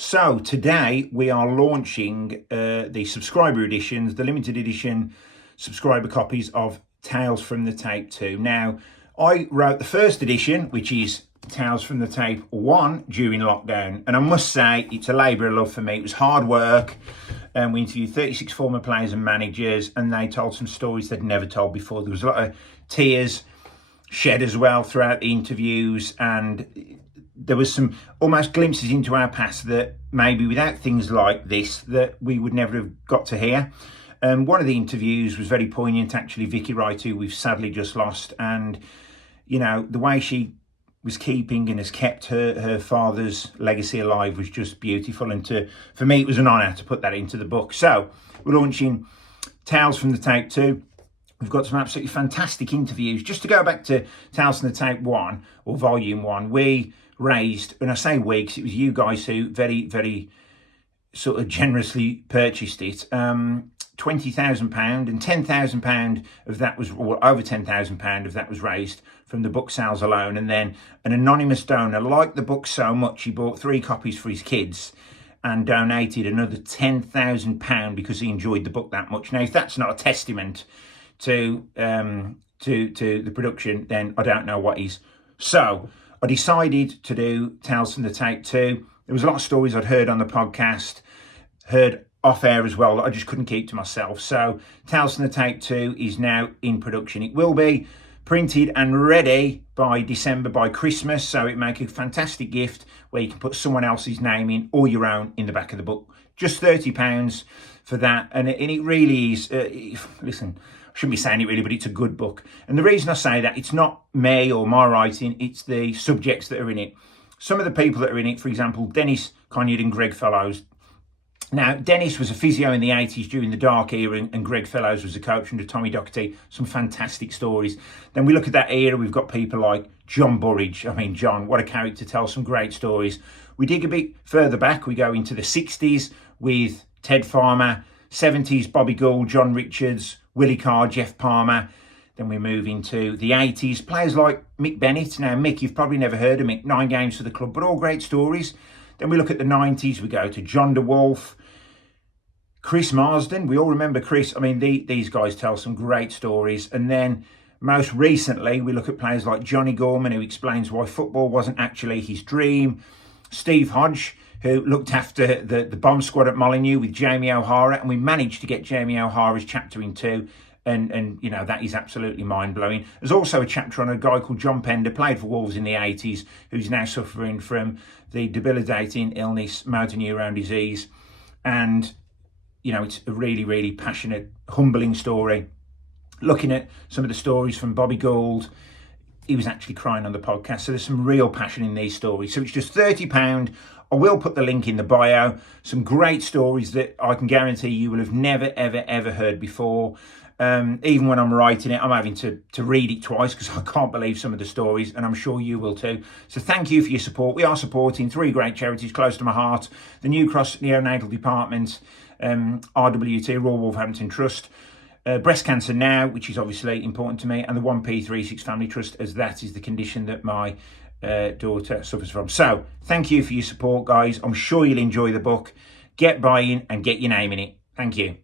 So today we are launching the subscriber editions, the limited edition subscriber copies of Tales from the Tape 2. Now, I wrote the first edition, which is Tales from the Tape 1 during lockdown. And I must say, it's a labour of love for me. It was hard work. And we interviewed 36 former players and managers, and they told some stories they'd never told before. There was a lot of tears shed as well throughout the interviews, and there was some almost glimpses into our past that maybe without things like this that we would never have got to hear. One of the interviews was very poignant, actually. Vicky Wright, who we've sadly just lost, and you know, the way she was keeping and has kept her father's legacy alive was just beautiful. And for me, it was an honour to put that into the book. So we're launching Tales from the Tape 2. We've got some absolutely fantastic interviews. Just to go back to Tales from the Tape 1, or Volume 1, we raised, and I say we because it was you guys who very, very sort of generously purchased it, £20,000, and £10,000 of that was, or over £10,000 of that was raised from the book sales alone. And then an anonymous donor liked the book so much he bought 3 copies for his kids and donated another £10,000 because he enjoyed the book that much. Now, if that's not a testament to the production, then I don't know what is. So I decided to do Tales from the Tape 2. There was a lot of stories I'd heard on the podcast, heard off air as well, that I just couldn't keep to myself. So Tales from the Tape 2 is now in production. It will be printed and ready by December, by Christmas. So it make a fantastic gift where you can put someone else's name in or your own in the back of the book. Just £30 for that. And it really is, listen, I shouldn't be saying it really, but it's a good book. And the reason I say that, it's not me or my writing, it's the subjects that are in it. Some of the people that are in it, for example, Dennis Conyard and Greg Fellows. Now, Dennis was a physio in the 80s during the dark era, and Greg Fellows was a coach under Tommy Docherty. Some fantastic stories. Then we look at that era, we've got people like John Burridge. I mean, John, what a character, tells some great stories. We dig a bit further back, we go into the 60s with Ted Farmer, 70s, Bobby Gould, John Richards, Willie Carr, Jeff Palmer. Then we move into the 80s, players like Mick Bennett. Now, Mick, you've probably never heard of Mick, 9 games for the club, but all great stories. Then we look at the 90s, we go to John DeWolf, Chris Marsden. We all remember Chris. I mean, these guys tell some great stories. And then most recently, we look at players like Johnny Gorman, who explains why football wasn't actually his dream. Steve Hodge, who looked after the bomb squad at Molineux with Jamie O'Hara, and we managed to get Jamie O'Hara's chapter in 2. And you know, that is absolutely mind-blowing. There's also a chapter on a guy called John Pender, played for Wolves in the 80s, who's now suffering from the debilitating illness, motor neurone disease. And, you know, it's a really, really passionate, humbling story. Looking at some of the stories from Bobby Gould, he was actually crying on the podcast. So there's some real passion in these stories. So it's just £30. I will put the link in the bio. Some great stories that I can guarantee you will have never, ever, ever heard before. Even when I'm writing it, I'm having to read it twice because I can't believe some of the stories, and I'm sure you will too. So thank you for your support. We are supporting 3 great charities close to my heart: the New Cross Neonatal Department, RWT, Royal Wolverhampton Trust, Breast Cancer Now, which is obviously important to me, and the 1P36 Family Trust, as that is the condition that my daughter suffers from. So thank you for your support, guys. I'm sure you'll enjoy the book. Get buying and get your name in it. Thank you.